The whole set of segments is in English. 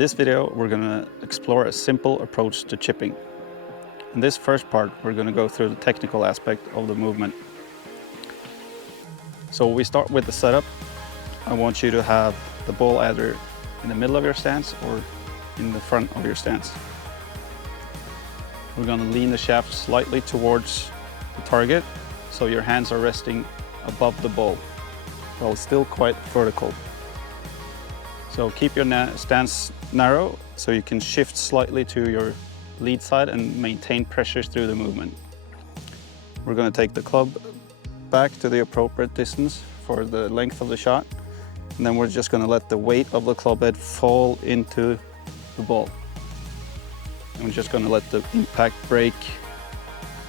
this video, we're going to explore a simple approach to chipping. In this first part, we're going to go through the technical aspect of the movement. So we start with the setup. I want you to have the ball either in the middle of your stance or in the front of your stance. We're going to lean the shaft slightly towards the target, so your hands are resting above the ball, while still quite vertical. So keep your stance narrow so you can shift slightly to your lead side and maintain pressure through the movement. We're going to take the club back to the appropriate distance for the length of the shot, and then we're just going to let the weight of the club head fall into the ball. And we're just going to let the impact break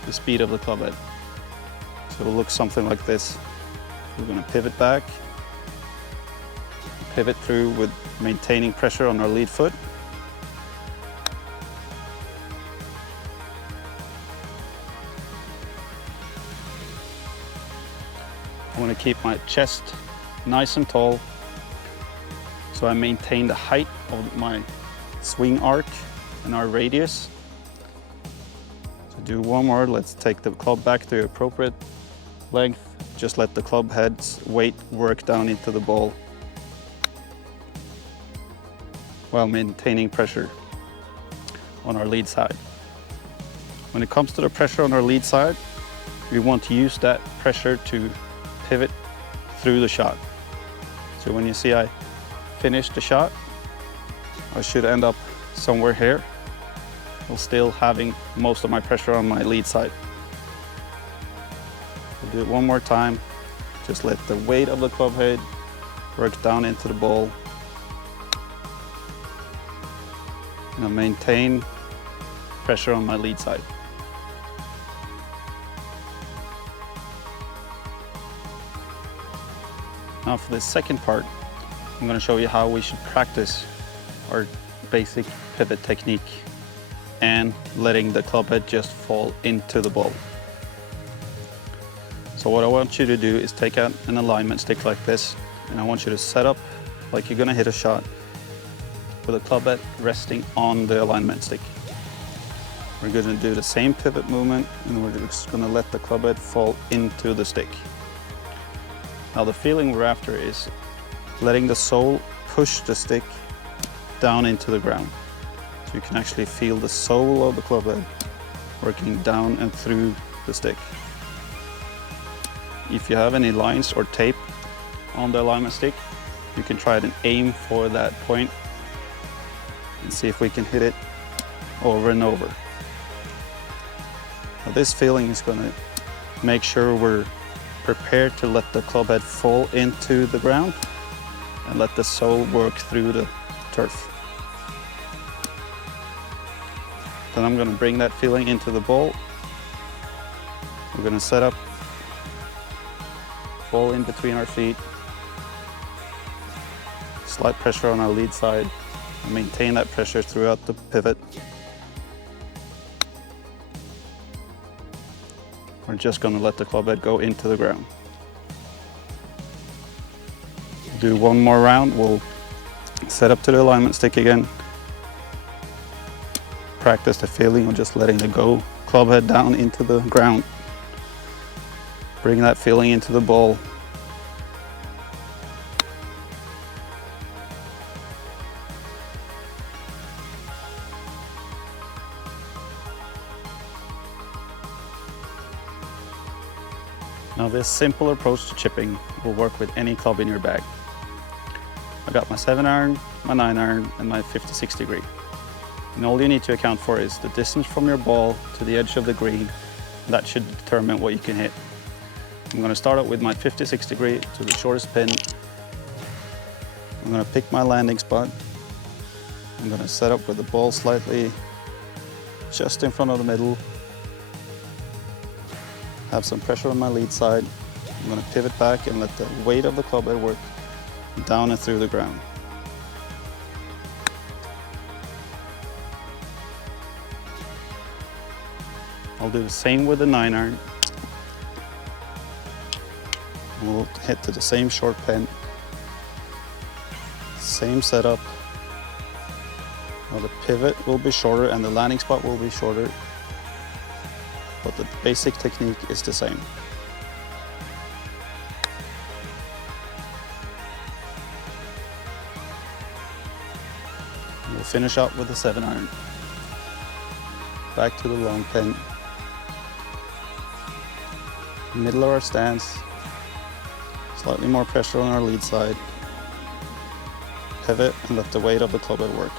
the speed of the club head. So it'll look something like this. We're going to pivot back, pivot through with maintaining pressure on our lead foot. I want to keep my chest nice and tall, so I maintain the height of my swing arc and our radius. So do one more. Let's take the club back to the appropriate length. Just let the club head's weight work down into the ball while maintaining pressure on our lead side. When it comes to the pressure on our lead side, we want to use that pressure to pivot through the shot. So when you see I finish the shot, I should end up somewhere here, while still having most of my pressure on my lead side. We'll do it one more time. Just let the weight of the club head work down into the ball. And I'll maintain pressure on my lead side. Now for the second part, I'm going to show you how we should practice our basic pivot technique and letting the club head just fall into the ball. So what I want you to do is take out an alignment stick like this, and I want you to set up like you're going to hit a shot with the club head resting on the alignment stick. We're going to do the same pivot movement, and we're just going to let the club head fall into the stick. Now the feeling we're after is letting the sole push the stick down into the ground. So you can actually feel the sole of the club head working down and through the stick. If you have any lines or tape on the alignment stick, you can try to aim for that point and see if we can hit it over and over. Now this feeling is going to make sure we're prepared to let the club head fall into the ground and let the sole work through the turf. Then I'm going to bring that feeling into the ball. We're going to set up, ball in between our feet, slight pressure on our lead side, and maintain that pressure throughout the pivot. We're just going to let the club head go into the ground. Do one more round. We'll set up to the alignment stick again. Practice the feeling of just letting the go club head down into the ground. Bring that feeling into the ball. Now this simple approach to chipping will work with any club in your bag. I got my 7-iron, my 9-iron, and my 50-60 degree. And all you need to account for is the distance from your ball to the edge of the green. That should determine what you can hit. I'm going to start out with my 50-60 degree to the shortest pin. I'm going to pick my landing spot. I'm going to set up with the ball slightly just in front of the middle. Have some pressure on my lead side. I'm going to pivot back and let the weight of the club head work down and through the ground. I'll do the same with the 9-iron. We'll hit to the same short pin, same setup, Now the pivot will be shorter and the landing spot will be shorter, but the basic technique is the same. We'll finish up with the 7-iron. Back to the long pin. Middle of our stance. Slightly more pressure on our lead side. Pivot and let the weight of the club head work.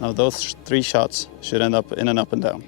Now those 3 shots should end up in an up and down.